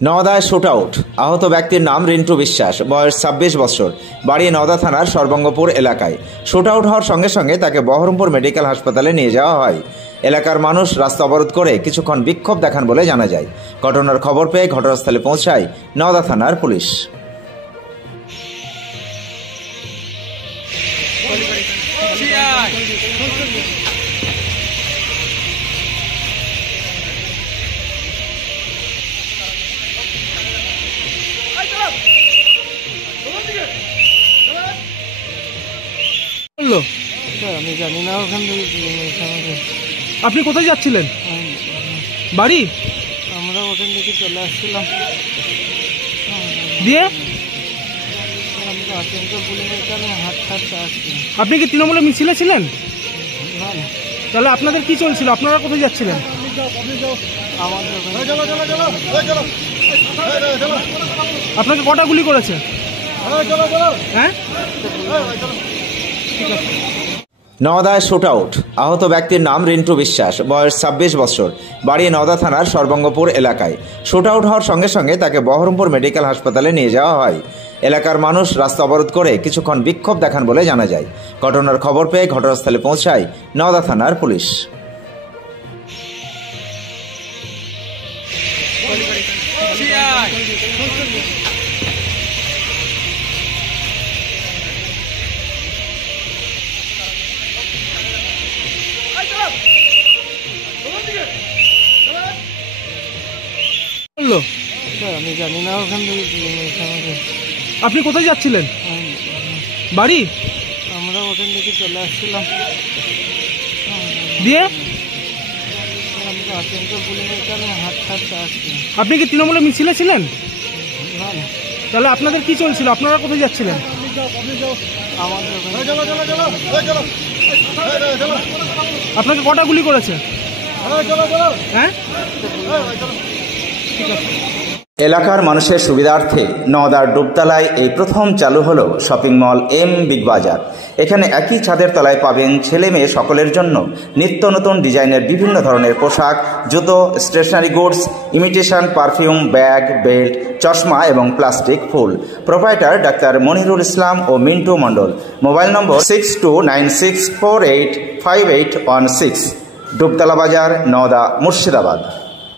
নওদায় shoot out. আহত ব্যক্তির নাম রিন্টু বিশ্বাস, বয়স 26 বছর, বাড়ি নওদা থানার সর্বঙ্গপুর এলাকায়। শুট আউট হওয়ার সঙ্গে সঙ্গে তাকে বহরমপুর মেডিকেল হাসপাতালে নিয়ে যাওয়া হয়। এলাকার মানুষ রাস্তা অবরোধ করে কিছুক্ষণ বিক্ষোভ দেখান বলে জানা যায়। ঘটনার খবর পেয়ে ঘটনাস্থলে পৌঁছায় নওদা থানার পুলিশ। আমি জানি না ওখান থেকে। আপনি কোথায় যাচ্ছিলেন? বাড়ি? আমরা ওখান থেকে চলে আসছিলাম। দিয়ে আপনি কি তৃণমূলের মিছিলে ছিলেন? তাহলে আপনাদের কি চলছিল? আপনারা কোথায় যাচ্ছিলেন? আপনাকে কটা গুলি করেছে? হ্যাঁ, নওদায় শুট আউট। আহত ব্যক্তির নাম রিন্টু বিশ্বাস, বয়স 26 বছর, বাড়ি নওদা থানার সর্বঙ্গপুর এলাকায়। শুট আউট হওয়ার সঙ্গে সঙ্গে তাকে বহরমপুর মেডিকেল হাসপাতালে নিয়ে যাওয়া হয়। এলাকার মানুষ রাস্তা অবরোধ করে কিছুক্ষণ বিক্ষোভ দেখান বলে জানা যায়। ঘটনার খবর পেয়ে ঘটনাস্থলে পৌঁছায় নওদা থানার পুলিশ। আমি জানি না ওখান থেকে। আপনি কোথায় যাচ্ছিলেন? বাড়ি? আমরা ওখান থেকে চলে আসছিলাম। দিয়ে আপনি কি তৃণমূলের মিছিলে ছিলেন? তাহলে আপনাদের কি চলছিল? আপনারা কোথায় যাচ্ছিলেন? আপনাকে কটা গুলি করেছে? হ্যাঁ, এলাকার মানুষের সুবিধার্থে নওদার ডুবতলায় এই প্রথম চালু হলো শপিং মল এম বিগ বাজার। এখানে একই ছাদের তলায় পাবেন ছেলে মেয়ে সকলের জন্য নিত্য নতুন ডিজাইনের বিভিন্ন ধরনের পোশাক, জুতো, stationery goods, imitation perfume, bag, belt, চশমা এবং প্লাস্টিক ফুল। প্রোপাইটার ডাক্তার মনিরুল ইসলাম ও মিন্টু মণ্ডল। Mobile number 6296485816। ডুবতলা বাজার, নওদা, মুর্শিদাবাদ।